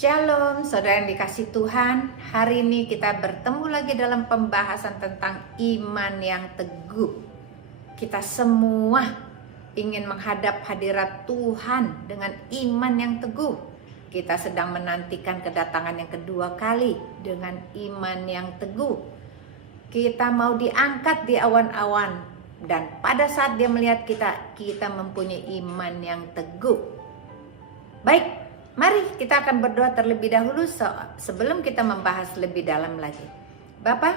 Shalom, saudara yang dikasih Tuhan. Hari ini kita bertemu lagi dalam pembahasan tentang iman yang teguh. Kita semua ingin menghadap hadirat Tuhan dengan iman yang teguh. Kita sedang menantikan kedatangan yang kedua kali dengan iman yang teguh. Kita mau diangkat di awan-awan, dan pada saat Dia melihat kita mempunyai iman yang teguh. Baik, mari kita akan berdoa terlebih dahulu sebelum kita membahas lebih dalam lagi. Bapa,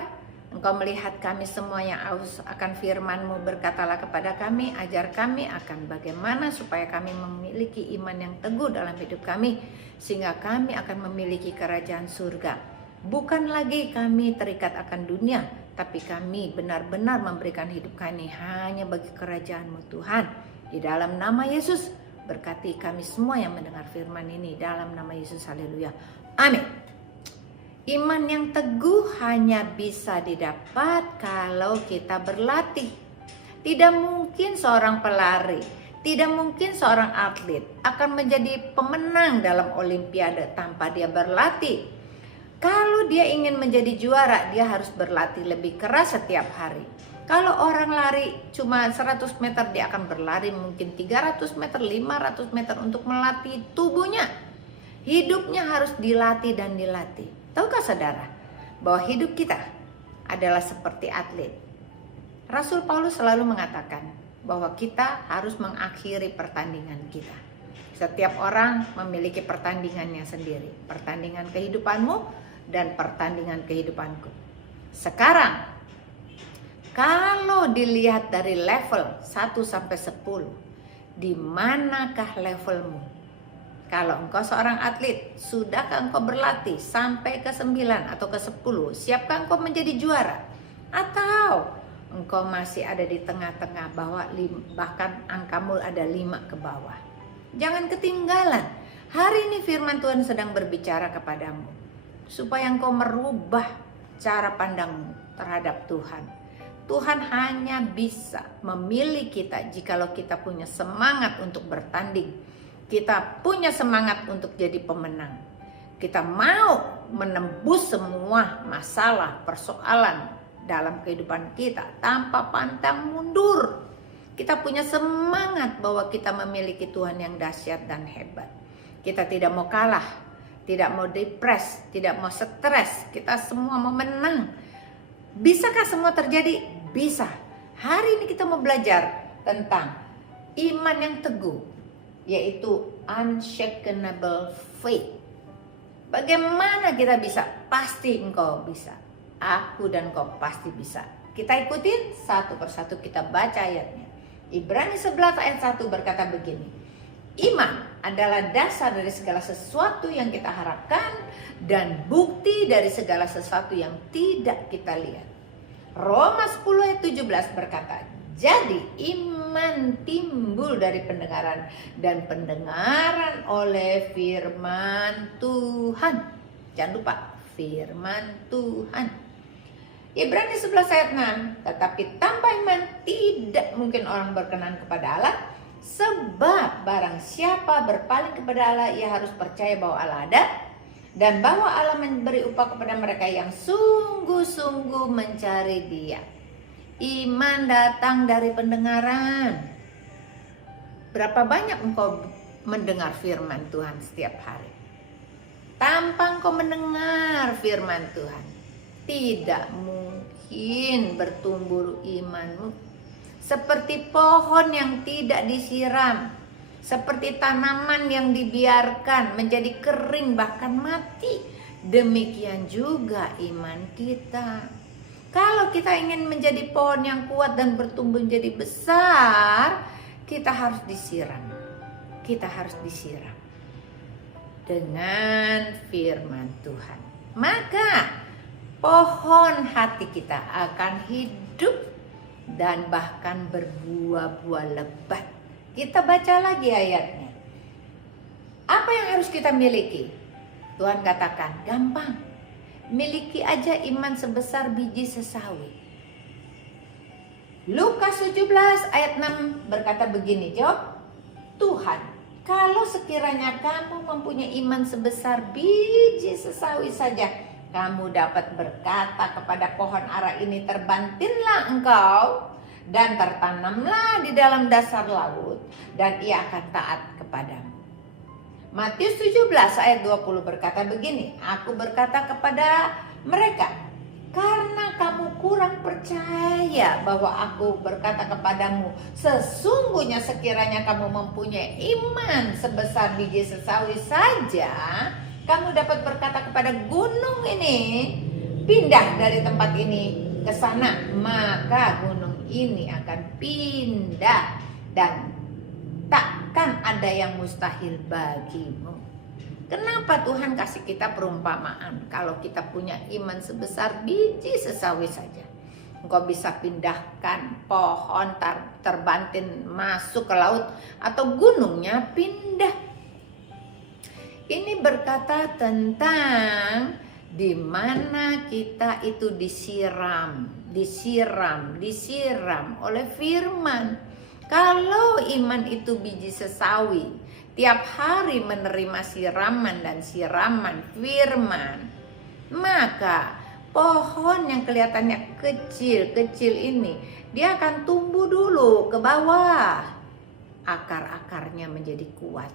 Engkau melihat kami semua yang aus akan firman-Mu, berkatalah kepada kami, ajar kami akan bagaimana supaya kami memiliki iman yang teguh dalam hidup kami, sehingga kami akan memiliki kerajaan surga. Bukan lagi kami terikat akan dunia, tapi kami benar-benar memberikan hidup kami hanya bagi kerajaan-Mu Tuhan. Di dalam nama Yesus, berkati kami semua yang mendengar firman ini dalam nama Yesus, haleluya, amin. Iman yang teguh hanya bisa didapat kalau kita berlatih. Tidak mungkin seorang pelari, tidak mungkin seorang atlet akan menjadi pemenang dalam olimpiade tanpa dia berlatih. Kalau dia ingin menjadi juara, dia harus berlatih lebih keras setiap hari. Kalau orang lari cuma 100 meter, dia akan berlari mungkin 300 meter, 500 meter untuk melatih tubuhnya. Hidupnya harus dilatih dan dilatih. Tahukah saudara bahwa hidup kita adalah seperti atlet? Rasul Paulus selalu mengatakan bahwa kita harus mengakhiri pertandingan kita. Setiap orang memiliki pertandingannya sendiri. Pertandingan kehidupanmu dan pertandingan kehidupanku. Sekarang, kalau dilihat dari level 1 sampai 10, di manakah levelmu? Kalau engkau seorang atlet, sudahkah engkau berlatih sampai ke 9 atau ke 10? Siapkah engkau menjadi juara? Atau engkau masih ada di tengah-tengah, bahkan angkamu ada 5 ke bawah? Jangan ketinggalan. Hari ini firman Tuhan sedang berbicara kepadamu, supaya engkau merubah cara pandangmu terhadap Tuhan. Tuhan hanya bisa memilih kita jikalau kita punya semangat untuk bertanding. Kita punya semangat untuk jadi pemenang. Kita mau menembus semua masalah, persoalan dalam kehidupan kita tanpa pantang mundur. Kita punya semangat bahwa kita memiliki Tuhan yang dahsyat dan hebat. Kita tidak mau kalah, tidak mau depres, tidak mau stres. Kita semua mau menang. Bisakah semua terjadi? Bisa. Hari ini kita mau belajar tentang iman yang teguh, yaitu unshakable faith. Bagaimana kita bisa? Pasti engkau bisa. Aku dan kau pasti bisa. Kita ikutin satu persatu, kita baca ayatnya. Ibrani 11 ayat 1 berkata begini. Iman adalah dasar dari segala sesuatu yang kita harapkan dan bukti dari segala sesuatu yang tidak kita lihat. Roma 10 ayat 17 berkata, jadi iman timbul dari pendengaran, dan pendengaran oleh firman Tuhan. Jangan lupa, firman Tuhan. Ibrani 11 ayat 6, tetapi tanpa iman tidak mungkin orang berkenan kepada Allah, sebab barang siapa berpaling kepada Allah, ia harus percaya bahwa Allah ada, dan bahwa Allah memberi upah kepada mereka yang sungguh-sungguh mencari Dia. Iman datang dari pendengaran. Berapa banyak engkau mendengar firman Tuhan setiap hari? Tanpa engkau mendengar firman Tuhan, tidak mungkin bertumbuh imanmu. Seperti pohon yang tidak disiram, seperti tanaman yang dibiarkan menjadi kering bahkan mati. Demikian juga iman kita. Kalau kita ingin menjadi pohon yang kuat dan bertumbuh menjadi besar, kita harus disiram. Kita harus disiram dengan firman Tuhan. Maka pohon hati kita akan hidup dan bahkan berbuah-buah lebat. Kita baca lagi ayatnya. Apa yang harus kita miliki? Tuhan katakan, gampang. Miliki aja iman sebesar biji sesawi. Lukas 17 ayat 6 berkata begini, jawab Tuhan, Kalau sekiranya kamu mempunyai iman sebesar biji sesawi saja, kamu dapat berkata kepada pohon ara ini, terbantinlah engkau dan tertanamlah di dalam dasar laut, dan ia akan taat kepadamu. Matius 17 ayat 20 berkata begini, aku berkata kepada mereka, karena kamu kurang percaya bahwa aku berkata kepadamu, sesungguhnya sekiranya kamu mempunyai iman sebesar biji sesawi saja, kamu dapat berkata kepada gunung ini, pindah dari tempat ini ke sana, maka gunung ini akan pindah dan takkan ada yang mustahil bagimu. Kenapa Tuhan kasih kita perumpamaan? Kalau kita punya iman sebesar biji sesawi saja, engkau bisa pindahkan pohon terbantin masuk ke laut, atau gunungnya pindah. Ini berkata tentang di mana kita itu disiram oleh firman. Kalau iman itu biji sesawi, tiap hari menerima siraman dan siraman firman, maka pohon yang kelihatannya kecil-kecil ini, dia akan tumbuh dulu ke bawah. Akar-akarnya menjadi kuat.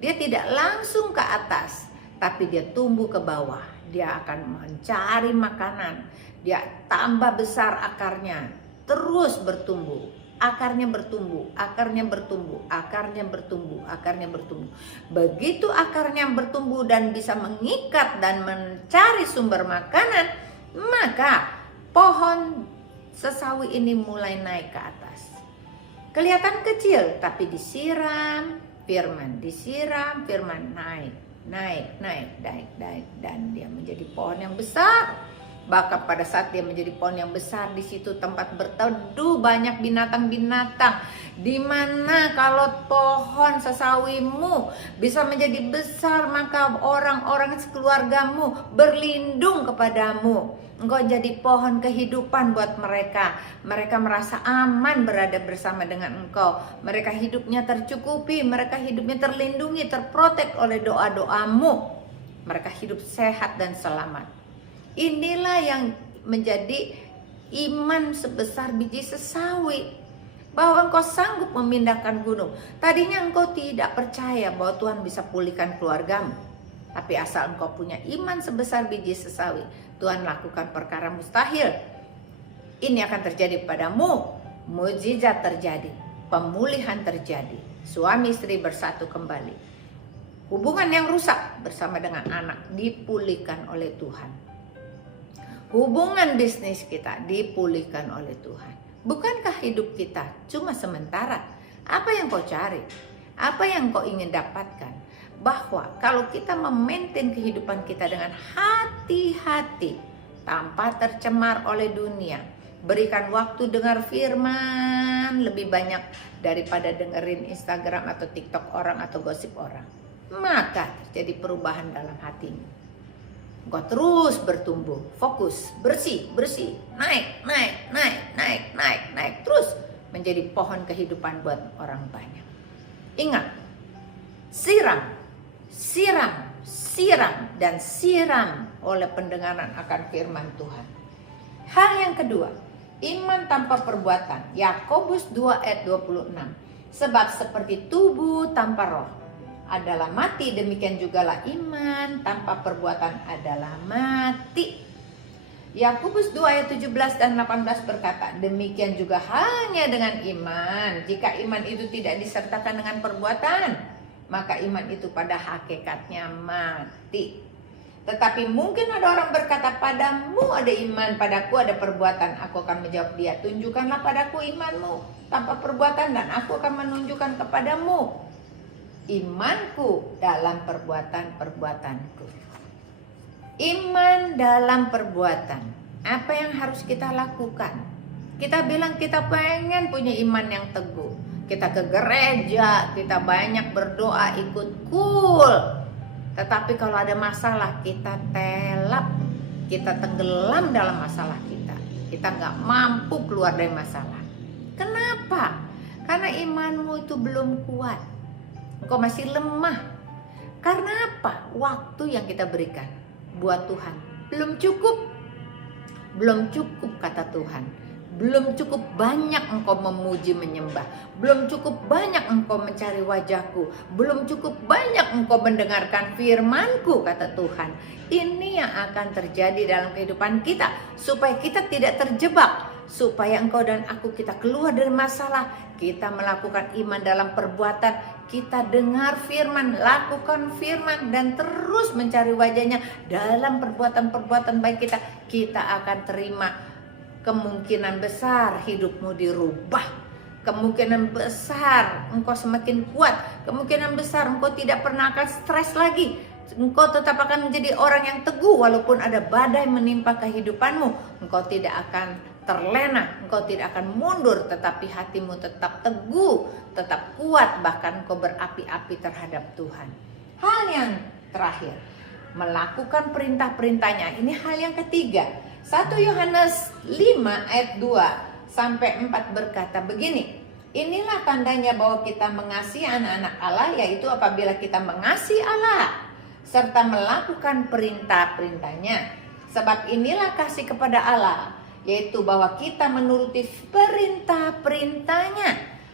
Dia tidak langsung ke atas, tapi dia tumbuh ke bawah. Dia akan mencari makanan. Dia tambah besar akarnya, terus bertumbuh. Akarnya bertumbuh, akarnya bertumbuh, akarnya bertumbuh, akarnya bertumbuh. Begitu akarnya bertumbuh dan bisa mengikat dan mencari sumber makanan, maka pohon sesawi ini mulai naik ke atas. Kelihatan kecil, tapi disiram firman, naik, dan dia menjadi pohon yang besar. Bahkan pada saat dia menjadi pohon yang besar, di situ tempat berteduh banyak binatang-binatang. Dimana kalau pohon sesawimu bisa menjadi besar, maka orang-orang sekeluargamu berlindung kepadamu. Engkau jadi pohon kehidupan buat mereka. Mereka merasa aman berada bersama dengan engkau. Mereka hidupnya tercukupi, mereka hidupnya terlindungi, terprotek oleh doa-doamu. Mereka hidup sehat dan selamat. Inilah yang menjadi iman sebesar biji sesawi, bahwa engkau sanggup memindahkan gunung. Tadinya engkau tidak percaya bahwa Tuhan bisa pulihkan keluargamu, tapi asal engkau punya iman sebesar biji sesawi, Tuhan lakukan perkara mustahil. Ini akan terjadi padamu. Mukjizat terjadi, pemulihan terjadi, suami istri bersatu kembali, hubungan yang rusak bersama dengan anak dipulihkan oleh Tuhan. Hubungan bisnis kita dipulihkan oleh Tuhan. Bukankah hidup kita cuma sementara? Apa yang kau cari? Apa yang kau ingin dapatkan? Bahwa kalau kita memaintain kehidupan kita dengan hati-hati, tanpa tercemar oleh dunia, berikan waktu dengar firman lebih banyak daripada dengerin Instagram atau TikTok orang atau gosip orang, maka terjadi perubahan dalam hatimu. Engkau terus bertumbuh, fokus, bersih, naik, terus menjadi pohon kehidupan buat orang banyak. Ingat, siram, dan siram oleh pendengaran akan firman Tuhan. Hal yang kedua, iman tanpa perbuatan. Yakobus 2 ayat 26. Sebab seperti tubuh tanpa roh adalah mati, demikian jugalah iman tanpa perbuatan adalah mati. Yakobus 2 ayat 17 dan 18 berkata, demikian juga halnya dengan iman. Jika iman itu tidak disertakan dengan perbuatan, maka iman itu pada hakikatnya mati. Tetapi mungkin ada orang berkata, padamu ada iman, padaku ada perbuatan. Aku akan menjawab dia, tunjukkanlah padaku imanmu tanpa perbuatan, dan aku akan menunjukkan kepadamu imanku dalam perbuatan-perbuatanku. Iman dalam perbuatan. Apa yang harus kita lakukan? Kita bilang kita pengen punya iman yang teguh. Kita ke gereja, kita banyak berdoa, ikut cool. Tetapi kalau ada masalah, kita telap, kita tenggelam dalam masalah kita. Kita nggak mampu keluar dari masalah. Kenapa? Karena imanmu itu belum kuat. engkau masih lemah. Karena apa? Waktu yang kita berikan buat Tuhan belum cukup. Belum cukup kata Tuhan. Belum cukup banyak engkau memuji menyembah. Belum cukup banyak engkau mencari wajahku. Belum cukup banyak engkau mendengarkan firmanku kata Tuhan. Ini yang akan terjadi dalam kehidupan kita. Supaya kita tidak terjebak. Supaya engkau dan aku kita keluar dari masalah. Kita melakukan iman dalam perbuatan. Kita dengar firman, lakukan firman, dan terus mencari wajahnya dalam perbuatan-perbuatan baik kita. Kita akan terima. Kemungkinan besar hidupmu dirubah. Kemungkinan besar engkau semakin kuat. Kemungkinan besar engkau tidak pernah akan stres lagi. Engkau tetap akan menjadi orang yang teguh walaupun ada badai menimpa kehidupanmu. Engkau tidak akan terlena, engkau tidak akan mundur, tetapi hatimu tetap teguh, tetap kuat, bahkan engkau berapi-api terhadap Tuhan. Hal yang terakhir, melakukan perintah-perintahnya. Ini hal yang ketiga. 1 Yohanes 5 ayat 2 sampai 4 berkata begini. Inilah tandanya bahwa kita mengasihi anak-anak Allah, yaitu apabila kita mengasihi Allah serta melakukan perintah-perintahnya. Sebab inilah kasih kepada Allah, yaitu bahwa kita menuruti perintah-perintahnya.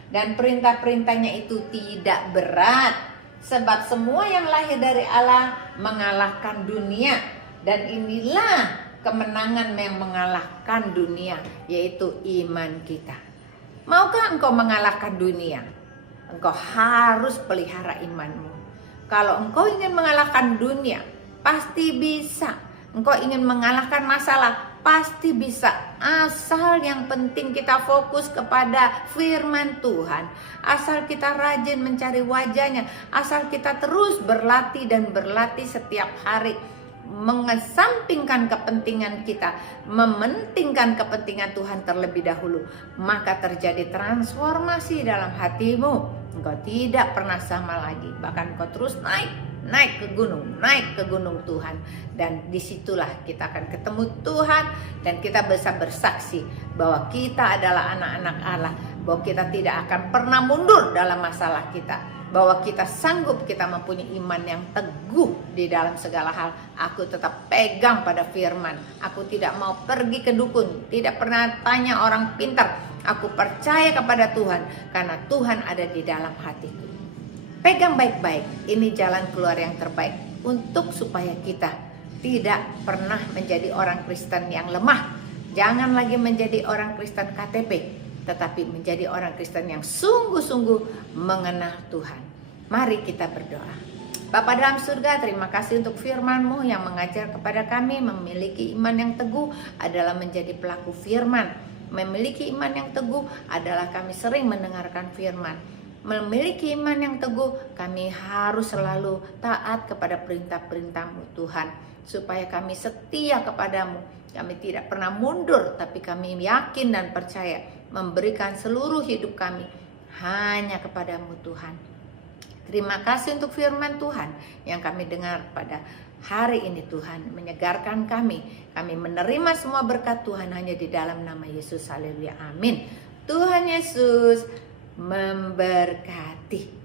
Dan perintah-perintahnya itu tidak berat. Sebab semua yang lahir dari Allah mengalahkan dunia. Dan inilah kemenangan yang mengalahkan dunia, yaitu iman kita. Maukah engkau mengalahkan dunia? Engkau harus pelihara imanmu. Kalau engkau ingin mengalahkan dunia, pasti bisa. Engkau ingin mengalahkan masalah, pasti bisa. Asal yang penting kita fokus kepada firman Tuhan. Asal kita rajin mencari wajahnya. Asal kita terus berlatih dan berlatih setiap hari. Mengesampingkan kepentingan kita, mementingkan kepentingan Tuhan terlebih dahulu, maka terjadi transformasi dalam hatimu. Engkau tidak pernah sama lagi, bahkan engkau terus naik ke gunung Tuhan. Dan disitulah kita akan ketemu Tuhan, dan kita bisa bersaksi bahwa kita adalah anak-anak Allah, bahwa kita tidak akan pernah mundur dalam masalah kita, bahwa kita sanggup, kita mempunyai iman yang teguh di dalam segala hal. Aku tetap pegang pada firman. Aku tidak mau pergi ke dukun, tidak pernah tanya orang pintar. Aku percaya kepada Tuhan, karena Tuhan ada di dalam hatiku. Pegang baik-baik, ini jalan keluar yang terbaik untuk supaya kita tidak pernah menjadi orang Kristen yang lemah. Jangan lagi menjadi orang Kristen KTP, tetapi menjadi orang Kristen yang sungguh-sungguh mengenal Tuhan. Mari kita berdoa. Bapa dalam surga, terima kasih untuk firman-Mu yang mengajar kepada kami memiliki iman yang teguh adalah menjadi pelaku firman. Memiliki iman yang teguh adalah kami sering mendengarkan firman. Memiliki iman yang teguh, kami harus selalu taat kepada perintah-perintah-Mu Tuhan, supaya kami setia kepadamu. Kami tidak pernah mundur, tapi kami yakin dan percaya memberikan seluruh hidup kami hanya kepadamu Tuhan. Terima kasih untuk firman Tuhan yang kami dengar pada hari ini Tuhan. Menyegarkan kami. Kami menerima semua berkat Tuhan hanya di dalam nama Yesus. Haleluya. Amin. Tuhan Yesus memberkati.